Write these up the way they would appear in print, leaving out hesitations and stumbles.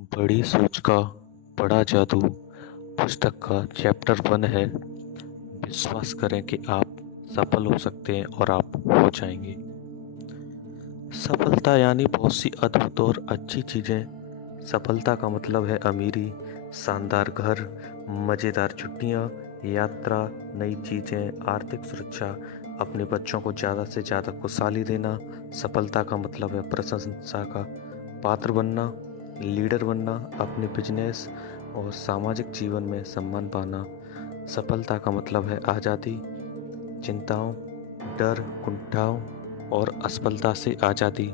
बड़ी सोच का बड़ा जादू पुस्तक का चैप्टर 1 है। विश्वास करें कि आप सफल हो सकते हैं और आप हो जाएंगे। सफलता यानी बहुत सी अद्भुत और अच्छी चीज़ें। सफलता का मतलब है अमीरी, शानदार घर, मज़ेदार छुट्टियाँ, यात्रा, नई चीज़ें, आर्थिक सुरक्षा, अपने बच्चों को ज़्यादा से ज़्यादा खुशहाली देना। सफलता का मतलब है प्रशंसा का पात्र बनना, लीडर बनना, अपने बिजनेस और सामाजिक जीवन में सम्मान पाना। सफलता का मतलब है आज़ादी, चिंताओं, डर, कुंठाओं और असफलता से आज़ादी।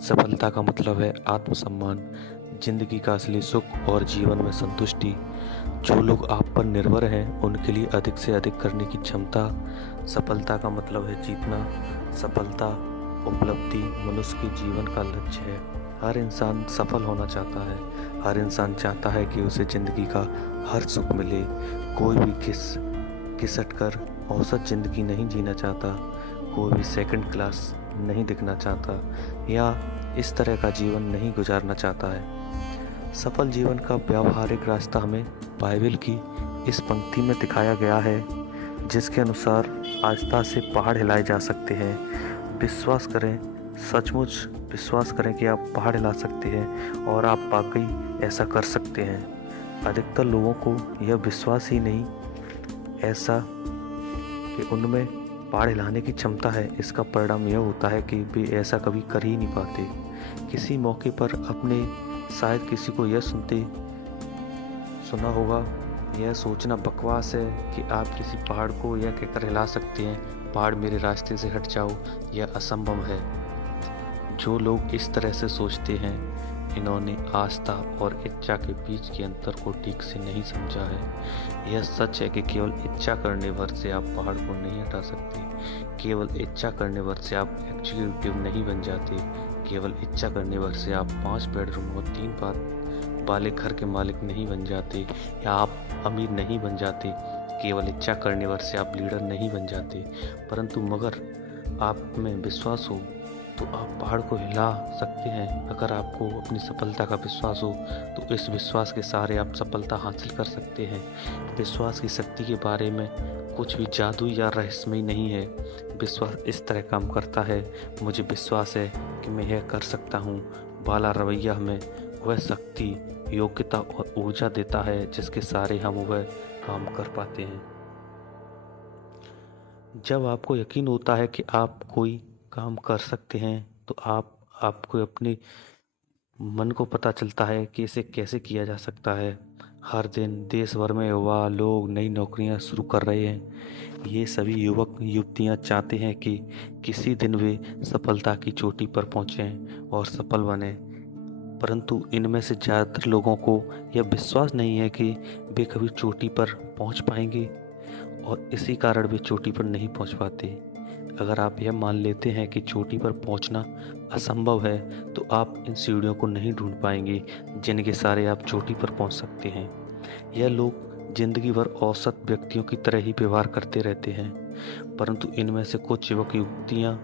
सफलता का मतलब है आत्मसम्मान, जिंदगी का असली सुख और जीवन में संतुष्टि। जो लोग आप पर निर्भर हैं उनके लिए अधिक से अधिक करने की क्षमता। सफलता का मतलब है जीतना। सफलता उपलब्धि मनुष्य के जीवन का लक्ष्य है। हर इंसान सफल होना चाहता है। हर इंसान चाहता है कि उसे ज़िंदगी का हर सुख मिले। कोई भी घिसट कर औसत ज़िंदगी नहीं जीना चाहता। कोई भी सेकंड क्लास नहीं दिखना चाहता या इस तरह का जीवन नहीं गुजारना चाहता है। सफल जीवन का व्यावहारिक रास्ता हमें बाइबल की इस पंक्ति में दिखाया गया है, जिसके अनुसार आस्था से पहाड़ हिलाए जा सकते हैं। विश्वास करें, सचमुच विश्वास करें कि आप पहाड़ हिला सकते हैं और आप वाकई ऐसा कर सकते हैं। अधिकतर लोगों को यह विश्वास ही नहीं ऐसा कि उनमें पहाड़ हिलाने की क्षमता है। इसका परिणाम यह होता है कि वे ऐसा कभी कर ही नहीं पाते। किसी मौके पर अपने शायद किसी को यह सुना होगा, यह सोचना बकवास है कि आप किसी पहाड़ को यह कहकर हिला सकते हैं, पहाड़ मेरे रास्ते से हट जाओ, यह असंभव है। जो लोग इस तरह से सोचते हैं, इन्होंने आस्था और इच्छा के बीच के अंतर को ठीक से नहीं समझा है। यह सच है कि केवल इच्छा करने भर से आप पहाड़ को नहीं हटा सकते। केवल इच्छा करने भर से आप एग्जीक्यूटिव नहीं बन जाते। केवल इच्छा करने भर से आप 5 बेडरूम और 3 बाथ वाले घर के मालिक नहीं बन जाते या आप अमीर नहीं बन जाते। केवल इच्छा करने भर से आप लीडर नहीं बन जाते। परंतु मगर आप में विश्वास हो तो आप पहाड़ को हिला सकते हैं। अगर आपको अपनी सफलता का विश्वास हो तो इस विश्वास के सहारे आप सफलता हासिल कर सकते हैं। विश्वास की शक्ति के बारे में कुछ भी जादू या रहस्यमय नहीं है। विश्वास इस तरह काम करता है, मुझे विश्वास है कि मैं यह कर सकता हूँ वाला रवैया हमें वह शक्ति, योग्यता और ऊर्जा देता है जिसके सहारे हम वह काम कर पाते हैं। जब आपको यकीन होता है कि आप कोई काम कर सकते हैं तो आपको अपने मन को पता चलता है कि इसे कैसे किया जा सकता है। हर दिन देश भर में युवा लोग नई नौकरियां शुरू कर रहे हैं। ये सभी युवक युवतियां चाहते हैं कि किसी दिन वे सफलता की चोटी पर पहुंचें और सफल बने। परंतु इनमें से ज़्यादातर लोगों को यह विश्वास नहीं है कि वे कभी चोटी पर पहुंच पाएंगे और इसी कारण वे चोटी पर नहीं पहुंच पाते। अगर आप यह मान लेते हैं कि चोटी पर पहुंचना असंभव है तो आप इन सीढ़ियों को नहीं ढूंढ पाएंगे जिनके सहारे आप चोटी पर पहुंच सकते हैं। यह लोग जिंदगी भर औसत व्यक्तियों की तरह ही व्यवहार करते रहते हैं, परंतु इनमें से कुछ युवक युवतियाँ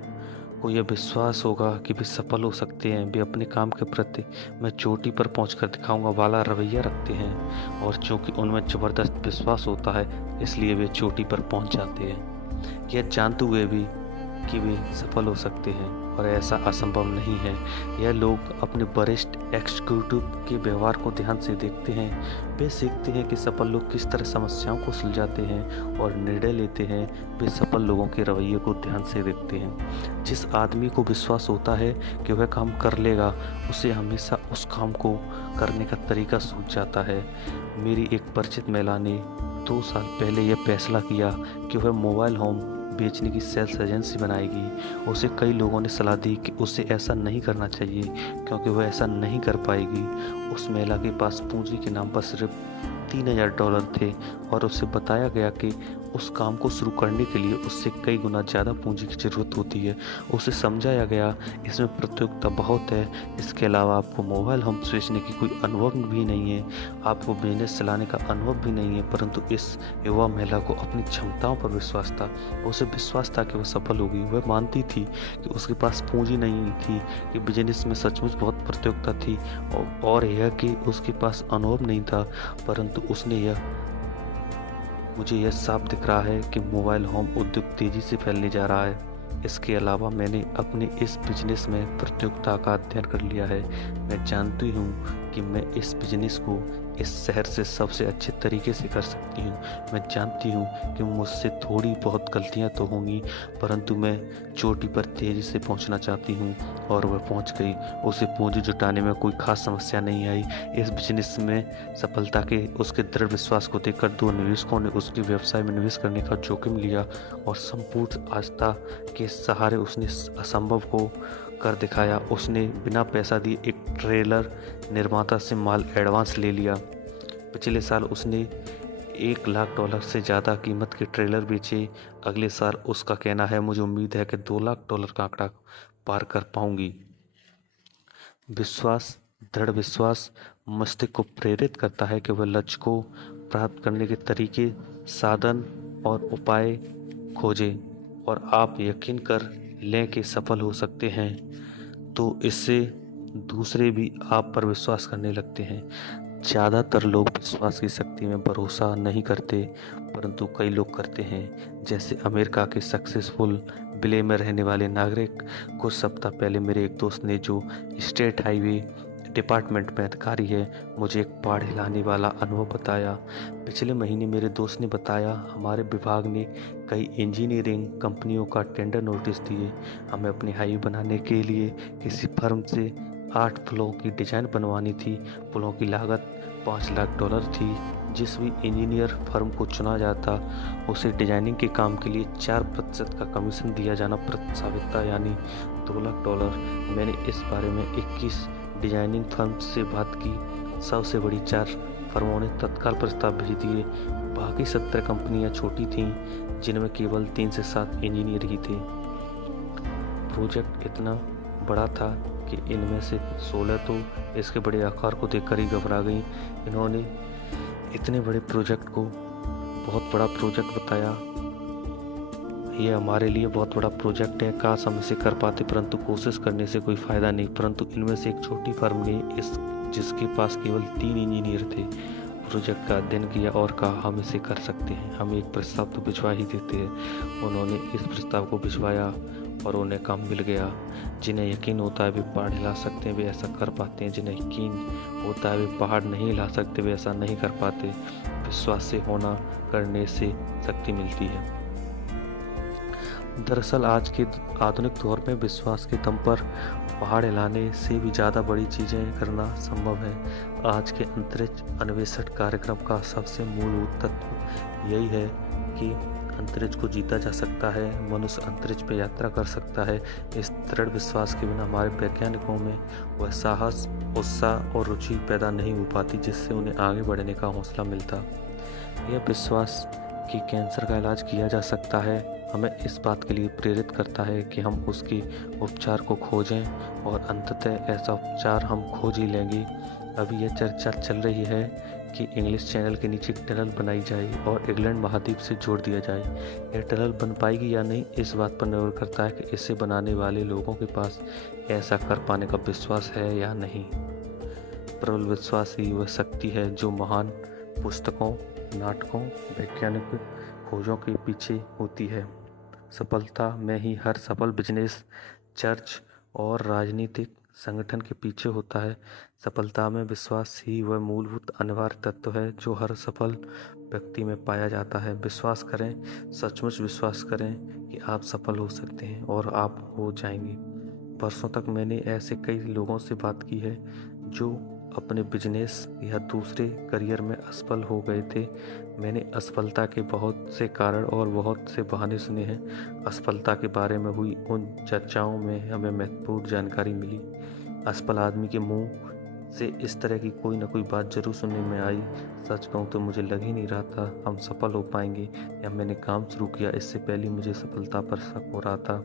को यह विश्वास होगा कि वे सफल हो सकते हैं। वे अपने काम के प्रति मैं चोटी पर पहुंचकर दिखाऊंगा वाला रवैया रखते हैं और चूंकि उनमें ज़बरदस्त विश्वास होता है इसलिए वे चोटी पर पहुंच जाते हैं, यह जानते हुए भी कि वे सफल हो सकते हैं और ऐसा असंभव नहीं है। यह लोग अपने वरिष्ठ एग्जीक्यूटिव के व्यवहार को ध्यान से देखते हैं। वे सीखते हैं कि सफल लोग किस तरह समस्याओं को सुलझाते हैं और निर्णय लेते हैं। वे सफल लोगों के रवैये को ध्यान से देखते हैं। जिस आदमी को विश्वास होता है कि वह काम कर लेगा, उसे हमेशा उस काम को करने का तरीका सूझ जाता है। मेरी एक परिचित महिला ने 2 साल पहले यह फैसला किया कि वह मोबाइल होम बेचने की सेल्स एजेंसी बनाएगी। उसे कई लोगों ने सलाह दी कि उसे ऐसा नहीं करना चाहिए क्योंकि वह ऐसा नहीं कर पाएगी। उस महिला के पास पूंजी के नाम पर सिर्फ $3000 थे और उसे बताया गया कि उस काम को शुरू करने के लिए उससे कई गुना ज़्यादा पूंजी की ज़रूरत होती है। उसे समझाया गया इसमें प्रतियोगिता बहुत है, इसके अलावा आपको मोबाइल होम बेचने की कोई अनुभव भी नहीं है, आपको बिजनेस चलाने का अनुभव भी नहीं है। परंतु इस युवा महिला को अपनी क्षमताओं पर विश्वास था, उसे विश्वास था कि वह सफल होगी। वह मानती थी कि उसके पास पूंजी नहीं थी, कि बिजनेस में सचमुच बहुत प्रतियोगिता थी, और यह कि उसके पास अनुभव नहीं था। परंतु मुझे यह साफ दिख रहा है कि मोबाइल होम उद्योग तेजी से फैलने जा रहा है। इसके अलावा मैंने अपने इस बिजनेस में प्रतियोगिता का अध्ययन कर लिया है। मैं जानती हूँ कि मैं इस बिजनेस को इस शहर से सबसे अच्छे तरीके से कर सकती हूँ। मैं जानती हूँ कि मुझसे थोड़ी बहुत गलतियाँ तो होंगी, परंतु मैं चोटी पर तेज़ी से पहुँचना चाहती हूँ, और वह पहुँच गई। उसे पूंजी जुटाने में कोई खास समस्या नहीं आई। इस बिजनेस में सफलता के उसके दृढ़ विश्वास को देखकर 2 निवेशकों ने उसके व्यवसाय में निवेश करने का जोखिम लिया, और संपूर्ण आस्था के सहारे उसने असंभव को कर दिखाया। उसने बिना पैसा दिए एक ट्रेलर निर्माता से माल एडवांस ले लिया। पिछले साल उसने $1 लाख से ज़्यादा कीमत के ट्रेलर बेचे। अगले साल उसका कहना है, मुझे उम्मीद है कि $2 लाख का आंकड़ा पार कर पाऊंगी। विश्वास, दृढ़ विश्वास मस्तिष्क को प्रेरित करता है कि वह लक्ष्य को प्राप्त करने के तरीके, साधन और उपाय खोजे, और आप यकीन कर लें कि सफल हो सकते हैं, तो इससे दूसरे भी आप पर विश्वास करने लगते हैं। ज़्यादातर लोग विश्वास की शक्ति में भरोसा नहीं करते, परंतु कई लोग करते हैं। जैसे अमेरिका के सक्सेसफुल विले में रहने वाले नागरिक। कुछ सप्ताह पहले मेरे एक दोस्त ने, जो स्टेट हाईवे डिपार्टमेंट में अधिकारी है, मुझे एक पहाड़ हिलाने वाला अनुभव बताया। पिछले महीने मेरे दोस्त ने बताया, हमारे विभाग ने कई इंजीनियरिंग कंपनियों का टेंडर नोटिस दिए। हमें अपनी हाईवे बनाने के लिए किसी फर्म से 8 पुलों की डिज़ाइन बनवानी थी। पुलों की लागत $5 लाख थी। जिस भी इंजीनियर फर्म को चुना जाता, उसे डिजाइनिंग के काम के लिए 4% का कमीशन दिया जाना प्रस्तावित था, यानी $2 लाख। मैंने इस बारे में 21 डिजाइनिंग फर्म से बात की। सबसे बड़ी 4 फर्मों ने तत्काल प्रस्ताव भेज दिए। बाकी 17 कंपनियां छोटी थीं, जिनमें केवल 3 से 7 इंजीनियर ही थे। प्रोजेक्ट इतना बड़ा था कि इनमें से 16 तो इसके बड़े आकार को देखकर ही घबरा गईं। इन्होंने इतने बड़े प्रोजेक्ट को बहुत बड़ा प्रोजेक्ट बताया। ये हमारे लिए बहुत बड़ा प्रोजेक्ट है, काश हम इसे कर पाते, परंतु कोशिश करने से कोई फ़ायदा नहीं। परंतु इनमें से एक छोटी फर्म ने जिसके पास केवल 3 इंजीनियर थे, प्रोजेक्ट का अध्ययन किया और कहा, हम इसे कर सकते हैं, हम एक प्रस्ताव तो भिजवा ही देते हैं। उन्होंने इस प्रस्ताव को भिजवाया और उन्हें काम मिल गया। जिन्हें यकीन होता है वे पहाड़ हिला सकते हैं, वे ऐसा कर पाते हैं। जिन्हें यकीन होता है वे पहाड़ नहीं हिला सकते, वे ऐसा नहीं कर पाते। विश्वास से होना करने से शक्ति मिलती है। दरअसल आज के आधुनिक दौर में विश्वास के दम पर पहाड़ हिलाने से भी ज़्यादा बड़ी चीज़ें करना संभव है। आज के अंतरिक्ष अन्वेषण कार्यक्रम का सबसे मूलभूत तत्व यही है कि अंतरिक्ष को जीता जा सकता है, मनुष्य अंतरिक्ष पर यात्रा कर सकता है। इस दृढ़ विश्वास के बिना हमारे वैज्ञानिकों में वह साहस, उत्साह और रुचि पैदा नहीं हो पाती जिससे उन्हें आगे बढ़ने का हौसला मिलता। यह विश्वास कि कैंसर का इलाज किया जा सकता है हमें इस बात के लिए प्रेरित करता है कि हम उसके उपचार को खोजें, और अंततः ऐसा उपचार हम खोज ही लेंगे। अभी यह चर्चा चल रही है कि इंग्लिश चैनल के नीचे एक टनल बनाई जाए और इंग्लैंड महाद्वीप से जोड़ दिया जाए। यह टनल बन पाएगी या नहीं, इस बात पर निर्भर करता है कि इसे बनाने वाले लोगों के पास ऐसा कर पाने का विश्वास है या नहीं। प्रबल विश्वास ही वह शक्ति है जो महान पुस्तकों, नाटकों, वैज्ञानिक खोजों के पीछे होती है। सफलता में ही हर सफल बिजनेस, चर्च और राजनीतिक संगठन के पीछे होता है। सफलता में विश्वास ही वह मूलभूत अनिवार्य तत्व है जो हर सफल व्यक्ति में पाया जाता है। विश्वास करें, सचमुच विश्वास करें कि आप सफल हो सकते हैं, और आप हो जाएंगे। वर्षों तक मैंने ऐसे कई लोगों से बात की है जो अपने बिजनेस या दूसरे करियर में असफल हो गए थे। मैंने असफलता के बहुत से कारण और बहुत से बहाने सुने हैं। असफलता के बारे में हुई उन चर्चाओं में हमें महत्वपूर्ण जानकारी मिली। असफल आदमी के मुंह से इस तरह की कोई ना कोई बात जरूर सुनने में आई। सच कहूँ तो मुझे लग ही नहीं रहा था हम सफल हो पाएंगे, या मैंने काम शुरू किया इससे पहले मुझे सफलता पर शक हो रहा था,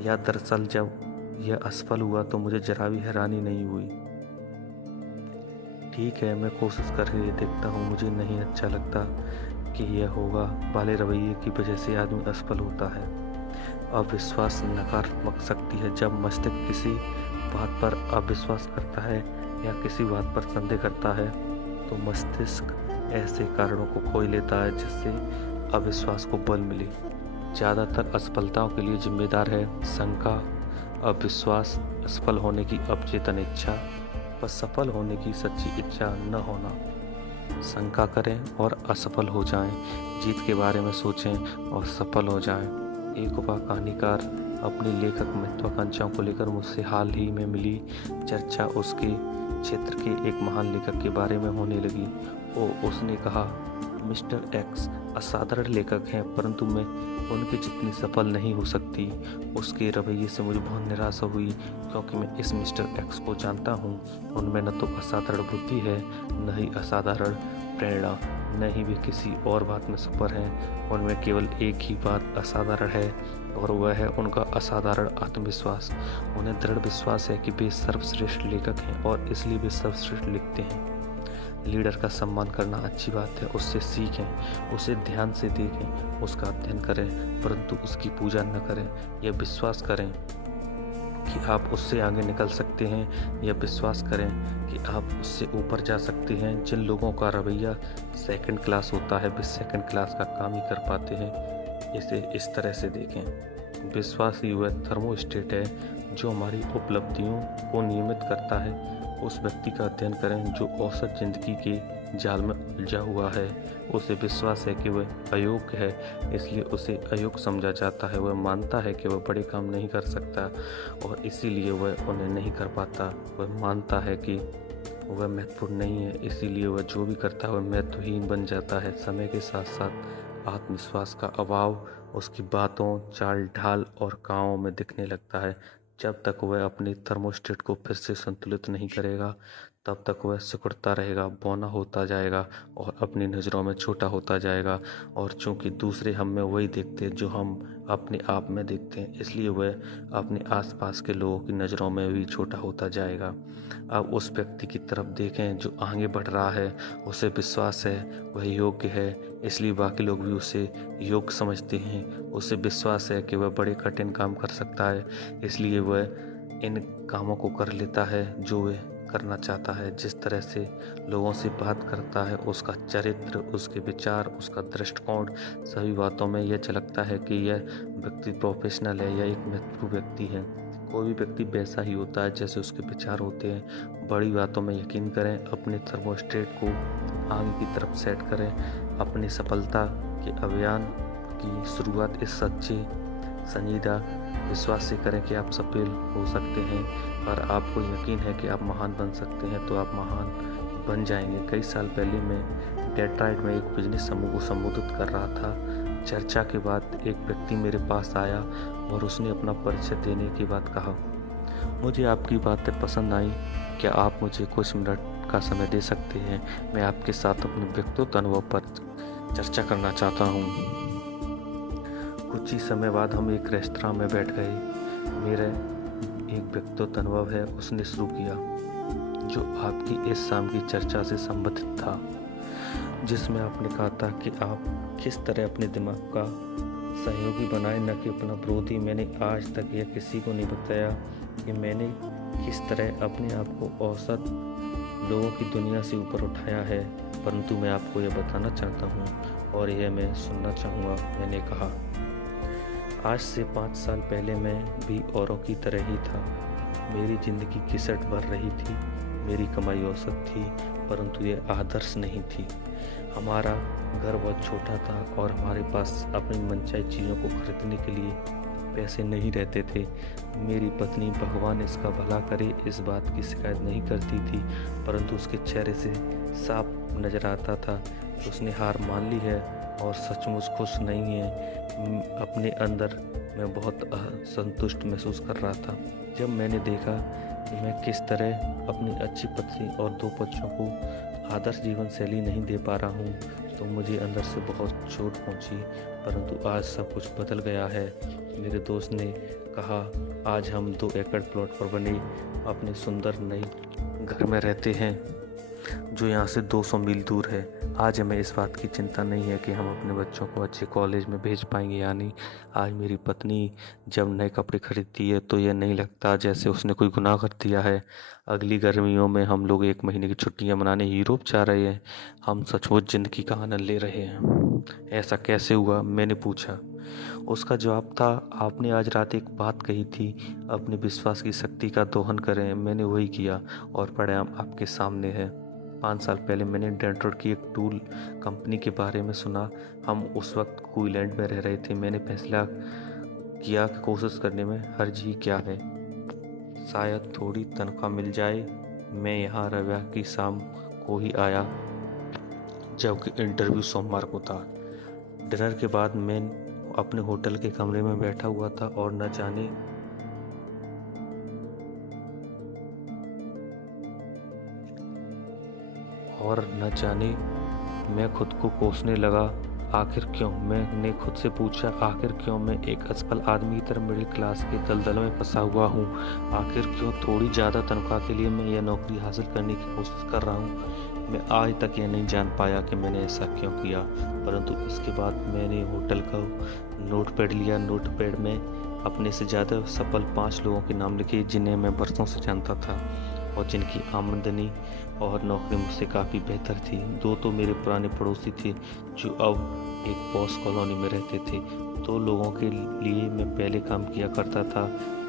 या दरअसल जब यह असफल हुआ तो मुझे जरा भी हैरानी नहीं हुई। ठीक है, मैं कोशिश करके देखता हूँ, मुझे नहीं अच्छा लगता कि यह होगा वाले रवैये की वजह से आदमी असफल होता है। अविश्वास नकारात्मक शक्ति है। जब मस्तिष्क किसी बात पर अविश्वास करता है या किसी बात पर संदेह करता है तो मस्तिष्क ऐसे कारणों को खोज लेता है जिससे अविश्वास को बल मिले। ज़्यादातर असफलताओं के लिए जिम्मेदार है शंका, अविश्वास, असफल होने की अवचेतन इच्छा व सफल होने की सच्ची इच्छा न होना। शंका करें और असफल हो जाएं, जीत के बारे में सोचें और सफल हो जाएं। एक युवा कहानीकार अपनी लेखक महत्वाकांक्षाओं को लेकर मुझसे हाल ही में मिली। चर्चा उसके क्षेत्र के एक महान लेखक के बारे में होने लगी। उसने कहा, मिस्टर एक्स असाधारण लेखक हैं, परंतु मैं उनके जितनी सफल नहीं हो सकती। उसके रवैये से मुझे बहुत निराशा हुई, क्योंकि मैं इस मिस्टर एक्स को जानता हूँ। उनमें न तो असाधारण बुद्धि है, न ही असाधारण प्रेरणा, न ही वे किसी और बात में सफल हैं। उनमें केवल एक ही बात असाधारण है, और वह है उनका असाधारण आत्मविश्वास। उन्हें दृढ़ विश्वास है कि वे सर्वश्रेष्ठ लेखक हैं और इसलिए वे सर्वश्रेष्ठ लिखते हैं। लीडर का सम्मान करना अच्छी बात है, उससे सीखें, उसे ध्यान से देखें, उसका अध्ययन करें, परंतु उसकी पूजा न करें। यह विश्वास करें कि आप उससे आगे निकल सकते हैं। यह विश्वास करें कि आप उससे ऊपर जा सकते हैं। जिन लोगों का रवैया सेकंड क्लास होता है वे सेकंड क्लास का काम ही कर पाते हैं। इसे इस तरह से देखें, विश्वास ही वह थर्मोस्टेट है जो हमारी उपलब्धियों को नियमित करता है। उस व्यक्ति का अध्ययन करें जो औसत जिंदगी के जाल में उलझा हुआ है। उसे विश्वास है कि वह अयोग्य है, इसलिए उसे अयोग्य समझा जाता है। वह मानता है कि वह बड़े काम नहीं कर सकता और इसीलिए वह उन्हें नहीं कर पाता। वह मानता है कि वह महत्वपूर्ण नहीं है, इसीलिए वह जो भी करता है वह महत्वहीन बन जाता है। समय के साथ साथ आत्मविश्वास का अभाव उसकी बातों, चाल ढाल और कामों में दिखने लगता है। जब तक वह अपनी थर्मोस्टेट को फिर से संतुलित नहीं करेगा, तब तक वह सिकुड़ता रहेगा, बौना होता जाएगा और अपनी नज़रों में छोटा होता जाएगा। और चूंकि दूसरे हम में वही देखते हैं जो हम अपने आप में देखते हैं, इसलिए वह अपने आसपास के लोगों की नज़रों में भी छोटा होता जाएगा। अब उस व्यक्ति की तरफ देखें जो आगे बढ़ रहा है, उसे विश्वास है वह योग्य है, इसलिए बाकी लोग भी उसे योग्य समझते हैं। उसे विश्वास है कि वह बड़े कठिन काम कर सकता है, इसलिए वह इन कामों को कर लेता है जो वह करना चाहता है। जिस तरह से लोगों से बात करता है, उसका चरित्र, उसके विचार, उसका दृष्टिकोण, सभी बातों में यह झलकता है कि यह व्यक्ति प्रोफेशनल है या एक महत्वपूर्ण व्यक्ति है। कोई भी व्यक्ति वैसा ही होता है जैसे उसके विचार होते हैं। बड़ी बातों में यकीन करें, अपने थर्मोस्टेट को आगे की तरफ सेट करें। अपनी सफलता के अभियान की शुरुआत इस सच्चे संजीदा विश्वास से करें कि आप सफल हो सकते हैं, और आपको यकीन है कि आप महान बन सकते हैं, तो आप महान बन जाएंगे। कई साल पहले मैं डेट्रॉइट में एक बिजनेस समूह को संबोधित कर रहा था। चर्चा के बाद एक व्यक्ति मेरे पास आया और उसने अपना परिचय देने की बात कहा। मुझे आपकी बातें पसंद आई, क्या आप मुझे कुछ मिनट का समय दे सकते हैं? मैं आपके साथ अपने व्यक्तिगत अनुभव पर चर्चा करना चाहता हूँ। कुछ ही समय बाद हम एक रेस्तरां में बैठ गए। मेरा एक व्यक्तिगत अनुभव है, उसने शुरू किया, जो आपकी इस शाम की चर्चा से संबंधित था, जिसमें आपने कहा था कि आप किस तरह अपने दिमाग का सहयोगी बनाए, न कि अपना विरोधी। मैंने आज तक यह किसी को नहीं बताया कि मैंने किस तरह अपने आप को औसत लोगों की दुनिया से ऊपर उठाया है, परंतु मैं आपको यह बताना चाहता हूँ और यह मैं सुनना चाहूँगा। मैंने कहा, आज से 5 साल पहले मैं भी औरों की तरह ही था। मेरी ज़िंदगी घिसट भर रही थी। मेरी कमाई औसत थी, परंतु यह आदर्श नहीं थी। हमारा घर बहुत छोटा था और हमारे पास अपनी मनचाही चीज़ों को खरीदने के लिए पैसे नहीं रहते थे। मेरी पत्नी, भगवान इसका भला करे, इस बात की शिकायत नहीं करती थी, परंतु उसके चेहरे से साफ नज़र आता था कि उसने हार मान ली है और सचमुच खुश नहीं है। अपने अंदर मैं बहुत असंतुष्ट महसूस कर रहा था। जब मैंने देखा कि मैं किस तरह अपनी अच्छी पत्नी और 2 बच्चों को आदर्श जीवन शैली नहीं दे पा रहा हूँ, तो मुझे अंदर से बहुत चोट पहुँची। परंतु आज सब कुछ बदल गया है। मेरे दोस्त ने कहा, आज हम 2 एकड़ प्लॉट पर बने अपने सुंदर नए घर में रहते हैं, जो यहाँ से 200 मील दूर है। आज हमें इस बात की चिंता नहीं है कि हम अपने बच्चों को अच्छे कॉलेज में भेज पाएंगे या नहीं। आज मेरी पत्नी जब नए कपड़े खरीदती है तो यह नहीं लगता जैसे उसने कोई गुनाह कर दिया है। अगली गर्मियों में हम लोग 1 महीने की छुट्टियां मनाने यूरोप जा रहे हैं। हम सचमुच ज़िंदगी का आनंद ले रहे हैं। ऐसा कैसे हुआ, मैंने पूछा। उसका जवाब था, आपने आज रात एक बात कही थी, अपने विश्वास की शक्ति का दोहन करें। मैंने वही किया और परिणाम आपके सामने है। 5 साल पहले मैंने डेट्रॉइट की एक टूल कंपनी के बारे में सुना। हम उस वक्त क्वींसलैंड में रह रहे थे। मैंने फैसला किया कि कोशिश करने में हर्ज ही क्या है, शायद थोड़ी तनख्वाह मिल जाए। मैं यहाँ रविवार की शाम को ही आया, जबकि इंटरव्यू सोमवार को था। डिनर के बाद मैं अपने होटल के कमरे में बैठा हुआ था और न जाने मैं खुद को कोसने लगा। आखिर क्यों, मैंने खुद से पूछा, आखिर क्यों मैं एक असफल आदमी की तरह मिडिल क्लास के दलदल में फंसा हुआ हूँ? आखिर क्यों थोड़ी ज़्यादा तनख्वाह के लिए मैं यह नौकरी हासिल करने की कोशिश कर रहा हूँ? मैं आज तक यह नहीं जान पाया कि मैंने ऐसा क्यों किया। परंतु इसके बाद मैंने होटल का नोटपैड लिया। नोटपैड में अपने से ज़्यादा सफल 5 लोगों के नाम लिखे, जिन्हें मैं बरसों से जानता था और जिनकी आमदनी और नौकरी मुझसे काफ़ी बेहतर थी। 2 तो मेरे पुराने पड़ोसी थे जो अब एक पॉश कॉलोनी में रहते थे। 2 लोगों के लिए मैं पहले काम किया करता था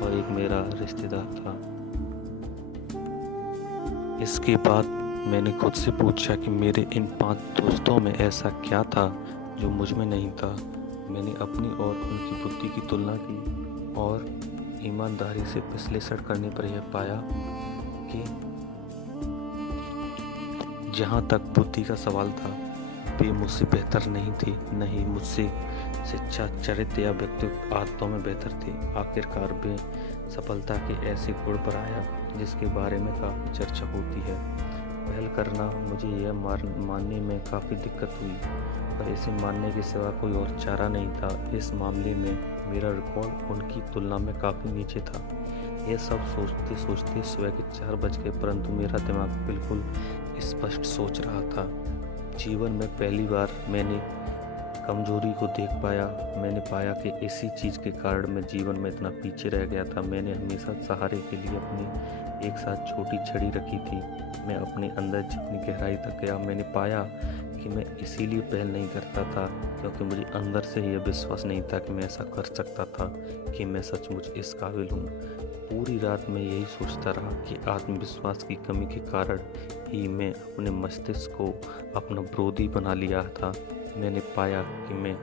और एक मेरा रिश्तेदार था। इसके बाद मैंने खुद से पूछा कि मेरे इन 5 दोस्तों में ऐसा क्या था जो मुझ में नहीं था। मैंने अपनी और उनकी बुद्धि की तुलना की और ईमानदारी से विश्लेषण करने पर यह पाया कि जहाँ तक बुद्धि का सवाल था, वे मुझसे बेहतर नहीं थे, नहीं मुझसे शिक्षा, चरित्र या व्यक्तिगत आदतों में बेहतर थे। आखिरकार वे सफलता के ऐसे गुण पर आया जिसके बारे में काफ़ी चर्चा होती है। पहल करना मुझे यह मानने में काफ़ी दिक्कत हुई, पर इसे मानने के सिवा कोई और चारा नहीं था। इस मामले में मेरा रिकॉर्ड उनकी तुलना में काफ़ी नीचे था। यह सब सोचते सोचते सुबह के 4 बज गए, परंतु मेरा दिमाग बिल्कुल स्पष्ट सोच रहा था। जीवन में पहली बार मैंने कमजोरी को देख पाया। मैंने पाया कि इसी चीज़ के कारण मैं जीवन में इतना पीछे रह गया था। मैंने हमेशा सहारे के लिए अपनी एक साथ छोटी छड़ी रखी थी। मैं अपने अंदर जितनी गहराई तक गया, मैंने पाया कि मैं इसीलिए पहल नहीं करता था क्योंकि मुझे अंदर से यह विश्वास नहीं था कि मैं ऐसा कर सकता था, कि मैं सचमुच इस काबिल हूँ। पूरी रात मैं यही सोचता रहा कि आत्मविश्वास की कमी के कारण ही मैं अपने मस्तिष्क को अपना विरोधी बना लिया था। मैंने पाया कि मैं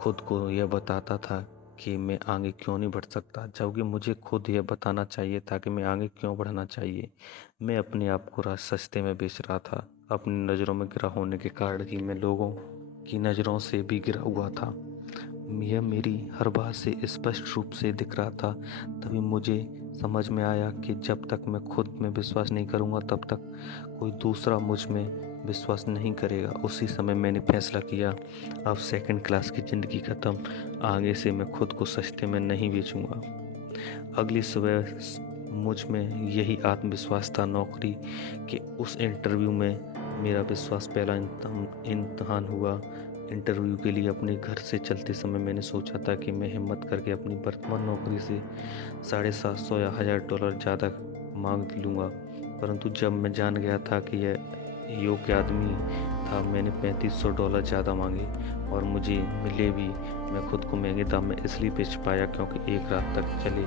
खुद को यह बताता था कि मैं आगे क्यों नहीं बढ़ सकता, जबकि मुझे खुद यह बताना चाहिए था कि मैं आगे क्यों बढ़ना चाहिए। मैं अपने आप को सस्ते में बेच रहा था। अपनी नज़रों में गिरा होने के कारण ही मैं लोगों की नज़रों से भी गिरा हुआ था। यह मेरी हर बात से स्पष्ट रूप से दिख रहा था। तभी मुझे समझ में आया कि जब तक मैं खुद में विश्वास नहीं करूँगा तब तक कोई दूसरा मुझ में विश्वास नहीं करेगा। उसी समय मैंने फैसला किया, अब 2nd क्लास की ज़िंदगी ख़त्म। आगे से मैं खुद को सस्ते में नहीं बेचूंगा। अगली सुबह मुझ में यही आत्मविश्वास था। नौकरी के उस इंटरव्यू में मेरा विश्वास पहला इम्तहान हुआ। इंटरव्यू के लिए अपने घर से चलते समय मैंने सोचा था कि मैं हिम्मत करके अपनी वर्तमान नौकरी से $750 या $1000 ज़्यादा मांग लूँगा। परंतु जब मैं जान गया था कि यह योग्य आदमी था, मैंने $3500 ज़्यादा मांगे और मुझे मिले भी। मैं खुद को महंगे दाम में इसलिए बेच पाया क्योंकि एक रात तक चले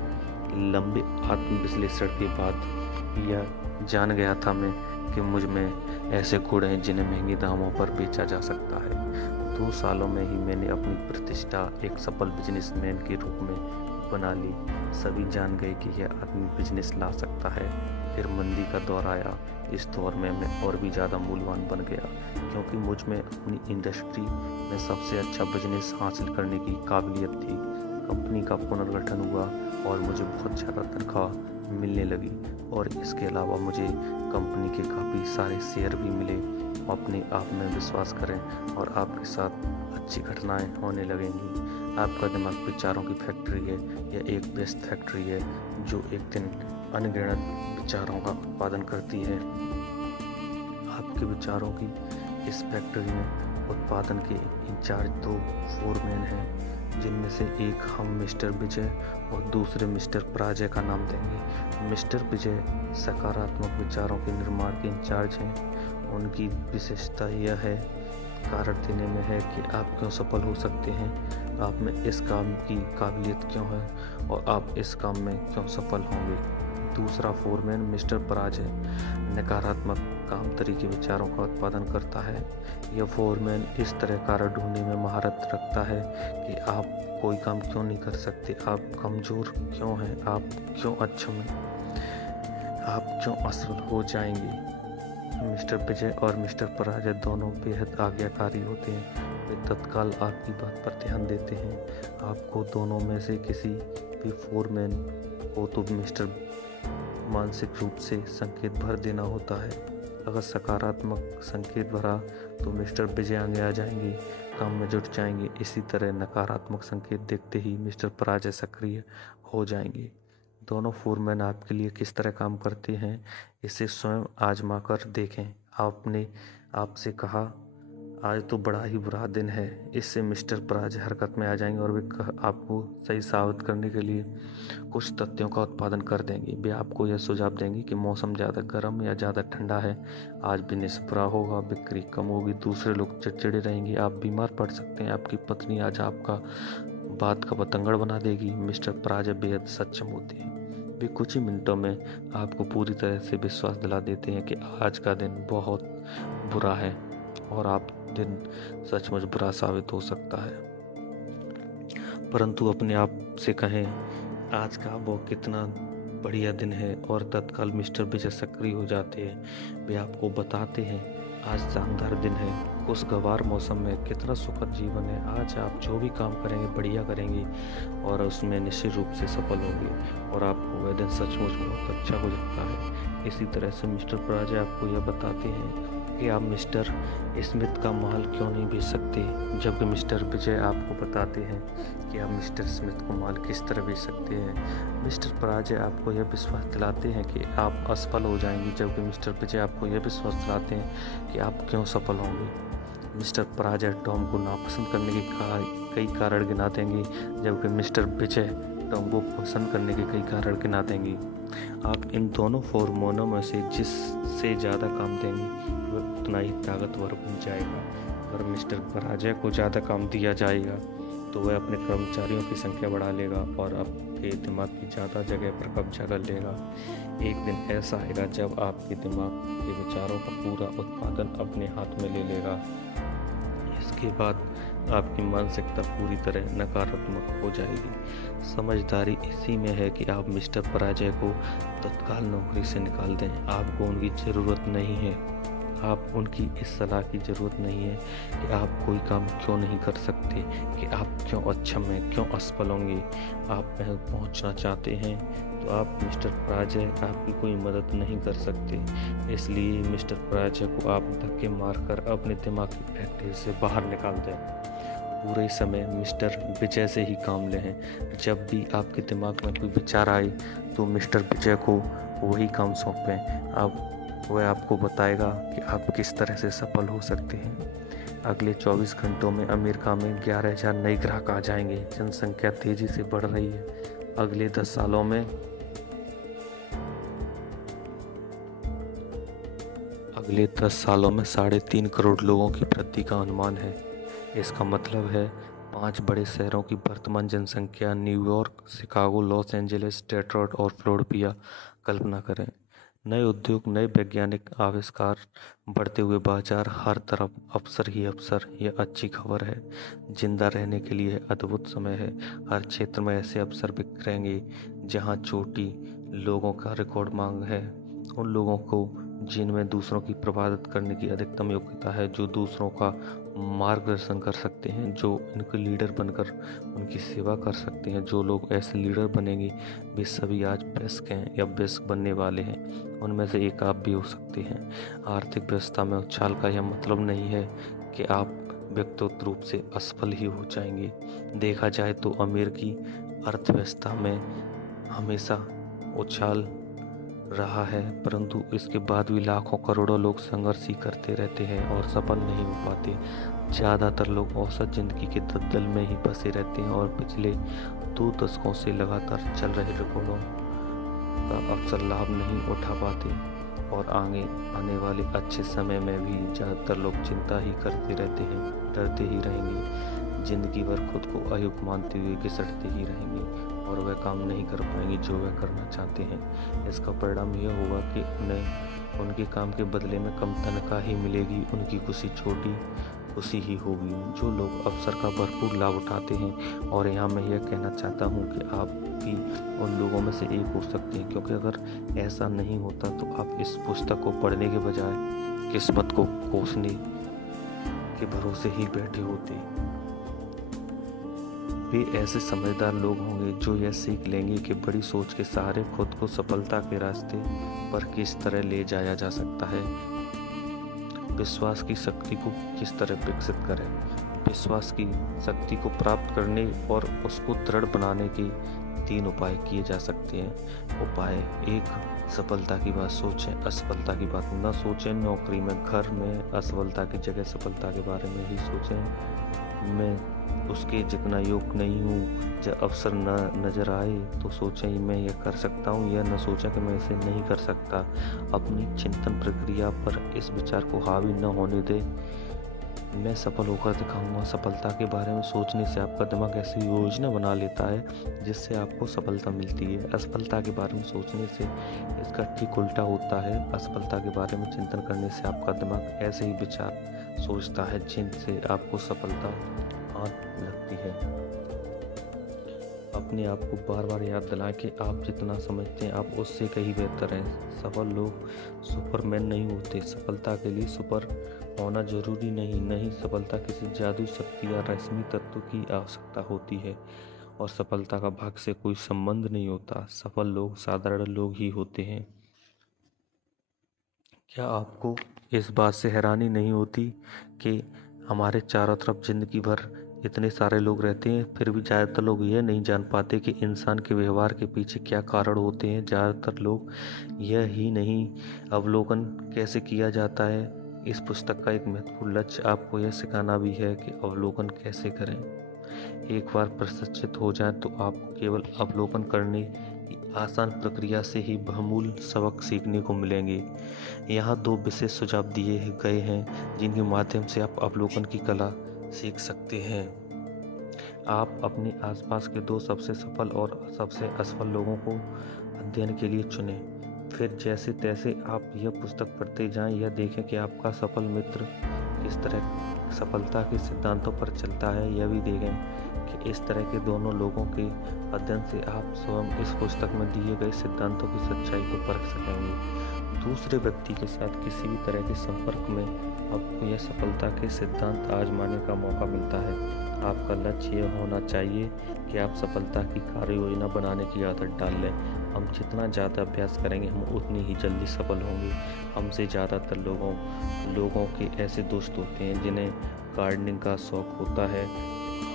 लंबे आत्मविश्लेषण के बाद यह जान गया था मैं कि मुझ में ऐसे गुण हैं जिन्हें महंगे दामों पर बेचा जा सकता है। 2 सालों में ही मैंने अपनी प्रतिष्ठा एक सफल बिजनेसमैन के रूप में बना ली। सभी जान गए कि यह आदमी बिजनेस ला सकता है। फिर मंदी का दौर आया। इस दौर में मैं और भी ज़्यादा मूल्यवान बन गया क्योंकि मुझ में अपनी इंडस्ट्री में सबसे अच्छा बिजनेस हासिल करने की काबिलियत थी। कंपनी का पुनर्गठन हुआ और मुझे बहुत ज़्यादा तनख्वाह मिलने लगी और इसके अलावा मुझे कंपनी के काफ़ी सारे शेयर भी मिले। अपने आप में विश्वास करें और आपके साथ अच्छी घटनाएं होने लगेंगी। आपका दिमाग विचारों की फैक्ट्री है या एक व्यस्त फैक्ट्री है जो एक दिन अनगिनत विचारों का उत्पादन करती है। आपके विचारों की इस फैक्ट्री में उत्पादन के इंचार्ज 2 फोरमैन हैं, जिनमें से एक हम मिस्टर विजय और दूसरे मिस्टर पराजय का नाम देंगे। मिस्टर विजय सकारात्मक विचारों के निर्माण के इंचार्ज हैं। उनकी विशेषता यह है, कारण देने में है कि आप क्यों सफल हो सकते हैं, आप में इस काम की काबिलियत क्यों है और आप इस काम में क्यों सफल होंगे। दूसरा फोरमैन मिस्टर पराजय नकारात्मक काम तरीके विचारों का उत्पादन करता है। यह फोरमैन इस तरह कारण ढूंढने में महारत रखता है कि आप कोई काम क्यों नहीं कर सकते, आप कमज़ोर क्यों हैं, आप क्यों अक्षम हैं, आप क्यों असफल हो जाएंगे। मिस्टर विजय और मिस्टर पराजय दोनों बेहद आज्ञाकारी होते हैं। वे तत्काल आपकी बात पर ध्यान देते हैं। आपको दोनों में से किसी भी फोरमैन को तो मिस्टर मानसिक रूप से संकेत भर देना होता है। अगर सकारात्मक संकेत भरा तो मिस्टर विजय आगे आ जाएंगे, काम में जुट जाएंगे। इसी तरह नकारात्मक संकेत देखते ही मिस्टर पराजय सक्रिय हो जाएंगे। दोनों फोरमैन आपके लिए किस तरह काम करते हैं, इसे स्वयं आजमा कर देखें। आपने आपसे कहा आज तो बड़ा ही बुरा दिन है, इससे मिस्टर पराजय हरकत में आ जाएंगे और वे आपको सही साबित करने के लिए कुछ तथ्यों का उत्पादन कर देंगे। वे आपको यह सुझाव देंगे कि मौसम ज़्यादा गर्म या ज़्यादा ठंडा है, आज बिजनेस बुरा होगा, बिक्री कम होगी, दूसरे लोग चिड़चिड़े रहेंगे, आप बीमार पड़ सकते हैं, आपकी पत्नी आज आपका बात का बतंगड़ बना देगी। मिस्टर पराजय बेहद सक्षम होते हैं। वे कुछ ही मिनटों में आपको पूरी तरह से विश्वास दिला देते हैं कि आज का दिन बहुत बुरा है और आप दिन सचमुच बुरा साबित हो सकता है। परंतु अपने आप से कहें आज का वो कितना बढ़िया दिन है और तत्काल मिस्टर विजय सक्रिय हो जाते हैं। वे आपको बताते हैं आज शानदार दिन है, खुशगवार मौसम में कितना सुखद जीवन है, आज आप जो भी काम करेंगे बढ़िया करेंगे और उसमें निश्चित रूप से सफल होंगे और आपको वह दिन सचमुच बहुत अच्छा गुजरता है। इसी तरह से मिस्टर पराजय आपको यह बताते हैं कि आप मिस्टर स्मिथ का माल क्यों नहीं बेच सकते, जबकि मिस्टर विजय आपको बताते हैं कि आप मिस्टर स्मिथ को माल किस तरह बेच सकते हैं। मिस्टर पराजय आपको यह विश्वास दिलाते हैं कि आप असफल हो जाएंगे, जबकि मिस्टर विजय आपको यह विश्वास दिलाते हैं कि आप क्यों सफल होंगे। मिस्टर पराजय टॉम को नापसंद करने के कई कारण गिना देंगे, जबकि मिस्टर विजय टॉम को पसंद करने के कई कारण गिना देंगे। आप इन दोनों फोरमोनों में से जिससे ज़्यादा काम देंगे वह उतना ही ताकतवर बन जाएगा। अगर मिस्टर पराजय को ज़्यादा काम दिया जाएगा तो वह अपने कर्मचारियों की संख्या बढ़ा लेगा और आपके दिमाग की ज़्यादा जगह पर कब्जा कर लेगा। एक दिन ऐसा आएगा जब आपके दिमाग के विचारों का पूरा उत्पादन अपने हाथ में ले लेगा। इसके बाद आपकी मानसिकता पूरी तरह नकारात्मक हो जाएगी। समझदारी इसी में है कि आप मिस्टर पराजय को तत्काल नौकरी से निकाल दें। आपको उनकी ज़रूरत नहीं है, आप उनकी इस सलाह की ज़रूरत नहीं है कि आप कोई काम क्यों नहीं कर सकते, कि आप क्यों अक्षम हैं, क्यों असफल होंगे। आप वहाँ पहुँचना चाहते हैं तो आप मिस्टर पराजय आपकी कोई मदद नहीं कर सकते। इसलिए मिस्टर पराजय को आप धक्के मारकर अपने दिमाग की फैक्ट्री से बाहर निकाल दें। पूरे समय मिस्टर विजय से ही काम लें। जब भी आपके दिमाग में कोई विचार आए तो मिस्टर विजय को वही काम सौंपें। वह आपको बताएगा कि आप किस तरह से सफल हो सकते हैं। अगले 24 घंटों में अमेरिका में 11,000 नए ग्राहक आ जाएंगे। जनसंख्या तेजी से बढ़ रही है। अगले 10 सालों में 3.5 करोड़ लोगों की वृद्धि का अनुमान है। इसका मतलब है 5 बड़े शहरों की वर्तमान जनसंख्या New York, Chicago, Los Angeles, Detroit और फिलाडेल्फिया। कल्पना करें, नए उद्योग, नए वैज्ञानिक आविष्कार, बढ़ते हुए बाजार, हर तरफ अवसर ही अवसर। यह अच्छी खबर है। जिंदा रहने के लिए अद्भुत समय है। हर क्षेत्र में ऐसे अवसर बिखरेंगे जहां छोटी लोगों का रिकॉर्ड मांग है। उन लोगों को जिनमें दूसरों की प्रभावित करने की अधिकतम योग्यता है, जो दूसरों का मार्गदर्शन कर सकते हैं, जो इनके लीडर बनकर उनकी सेवा कर सकते हैं। जो लोग ऐसे लीडर बनेंगे वे सभी आज वयस्क हैं या वयस्क बनने वाले हैं। उनमें से एक आप भी हो सकते हैं। आर्थिक व्यवस्था में उछाल का यह मतलब नहीं है कि आप व्यक्तिगत रूप से असफल ही हो जाएंगे। देखा जाए तो अमीर की अर्थव्यवस्था में हमेशा उछाल रहा है, परंतु इसके बाद भी लाखों करोड़ों लोग संघर्ष ही करते रहते हैं और सफल नहीं हो पाते। ज़्यादातर लोग औसत जिंदगी के दलदल में ही फंसे रहते हैं और पिछले 2 दशकों से लगातार चल रहे रिकॉर्डों का अक्सर लाभ नहीं उठा पाते और आगे आने वाले अच्छे समय में भी ज़्यादातर लोग चिंता ही करते रहते हैं, डरते ही रहेंगे, जिंदगी भर खुद को अयोग्य मानते हुए घिसटते ही रहेंगे और वह काम नहीं कर पाएंगे जो वह करना चाहते हैं। इसका परिणाम यह होगा कि उन्हें उनके काम के बदले में कम तनख्वाह ही मिलेगी। उनकी खुशी छोटी खुशी ही होगी। जो लोग अवसर का भरपूर लाभ उठाते हैं, और यहाँ मैं यह कहना चाहता हूँ कि आप भी उन लोगों में से एक हो सकते हैं, क्योंकि अगर ऐसा नहीं होता तो आप इस पुस्तक को पढ़ने के बजाय किस्मत को कोसने के भरोसे ही बैठे होते। वे ऐसे समझदार लोग होंगे जो यह सीख लेंगे कि बड़ी सोच के सहारे खुद को सफलता के रास्ते पर किस तरह ले जाया जा सकता है। विश्वास की शक्ति को किस तरह विकसित करें। विश्वास की शक्ति को प्राप्त करने और उसको दृढ़ बनाने के 3 उपाय किए जा सकते हैं। उपाय 1, सफलता की बात सोचें, असफलता की बात न सोचें। नौकरी में, घर में असफलता की जगह सफलता के बारे में ही सोचें। मैं उसके जितना योग्य नहीं हूँ। जब अवसर न नज़र आए तो सोचें मैं यह कर सकता हूँ, यह न सोचें कि मैं इसे नहीं कर सकता। अपनी चिंतन प्रक्रिया पर इस विचार को हावी न होने दें मैं सफल होकर दिखाऊंगा। सफलता के बारे में सोचने से आपका दिमाग ऐसी योजना बना लेता है जिससे आपको सफलता मिलती है। असफलता के बारे में सोचने से इसका ठीक उल्टा होता है। असफलता के बारे में चिंतन करने से आपका दिमाग ऐसे ही विचार सोचता है जिनसे आपको सफलता आने लगती है। अपने आप को बार बार याद दिलाएं कि आप जितना समझते हैं आप उससे कहीं बेहतर हैं। सफल लोग सुपरमैन नहीं होते। सफलता के लिए सुपर होना जरूरी नहीं। सफलता किसी जादुई शक्ति या रहस्यमय तत्व की आवश्यकता होती है और सफलता का भाग्य से कोई संबंध नहीं होता। सफल लोग साधारण लोग ही होते हैं। क्या आपको इस बात से हैरानी नहीं होती कि हमारे चारों तरफ जिंदगी भर इतने सारे लोग रहते हैं, फिर भी ज़्यादातर लोग यह नहीं जान पाते कि इंसान के व्यवहार के पीछे क्या कारण होते हैं। ज़्यादातर लोग यह ही नहीं अवलोकन कैसे किया जाता है। इस पुस्तक का एक महत्वपूर्ण लक्ष्य आपको यह सिखाना भी है कि अवलोकन कैसे करें। एक बार प्रशिक्षित हो जाए तो आपको केवल अवलोकन करने की आसान प्रक्रिया से ही बहुमूल्य सबक सीखने को मिलेंगे। यहाँ 2 विशेष सुझाव दिए गए हैं जिनके माध्यम से आप अवलोकन की कला सीख सकते हैं। आप अपने आसपास के 2 सबसे सफल और सबसे असफल लोगों को अध्ययन के लिए चुनें। फिर जैसे तैसे आप यह पुस्तक पढ़ते जाएं, यह देखें कि आपका सफल मित्र किस तरह सफलता के सिद्धांतों पर चलता है। यह भी देखें कि इस तरह के दोनों लोगों के अध्ययन से आप स्वयं इस पुस्तक में दिए गए सिद्धांतों की सच्चाई को परख सकेंगे। दूसरे व्यक्ति के साथ किसी भी तरह के संपर्क में आपको यह सफलता के सिद्धांत आजमाने का मौका मिलता है। आपका लक्ष्य यह होना चाहिए कि आप सफलता की कार्य योजना बनाने की आदत डाल लें। हम जितना ज़्यादा अभ्यास करेंगे हम उतनी ही जल्दी सफल होंगे। हमसे ज़्यादातर लोगों के ऐसे दोस्त होते हैं जिन्हें गार्डनिंग का शौक़ होता है।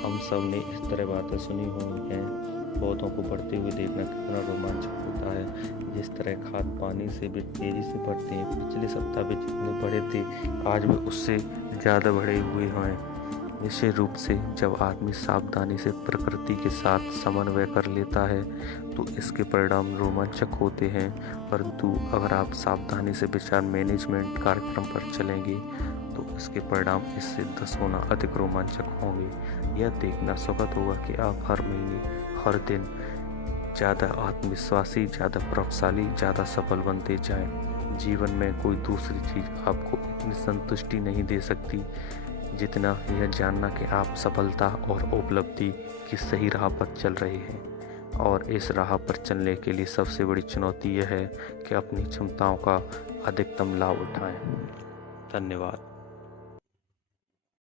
हम सब ने इस तरह बातें सुनी होंगी हैं। पौधों को बढ़ते हुए देखना कितना रोमांचक होता है। जिस तरह खाद पानी से भी तेज़ी से बढ़ते हैं। पिछले सप्ताह भी जितने बड़े थे आज भी उससे ज़्यादा बड़े हुए हैं। निश्चित रूप से जब आदमी सावधानी से प्रकृति के साथ समन्वय कर लेता है तो इसके परिणाम रोमांचक होते हैं। परंतु अगर आप सावधानी से विचार मैनेजमेंट कार्यक्रम पर चलेंगे तो इसके परिणाम इससे 10 गुना अधिक रोमांचक होंगे। यह देखना सुखद होगा कि आप हर महीने हर दिन ज़्यादा आत्मविश्वासी, ज़्यादा प्रभावशाली, ज़्यादा सफल बनते जाएं। जीवन में कोई दूसरी चीज़ आपको इतनी संतुष्टि नहीं दे सकती जितना यह जानना कि आप सफलता और उपलब्धि की सही राह पर चल रहे हैं। और इस राह पर चलने के लिए सबसे बड़ी चुनौती यह है कि अपनी क्षमताओं का अधिकतम लाभ उठाएं। धन्यवाद।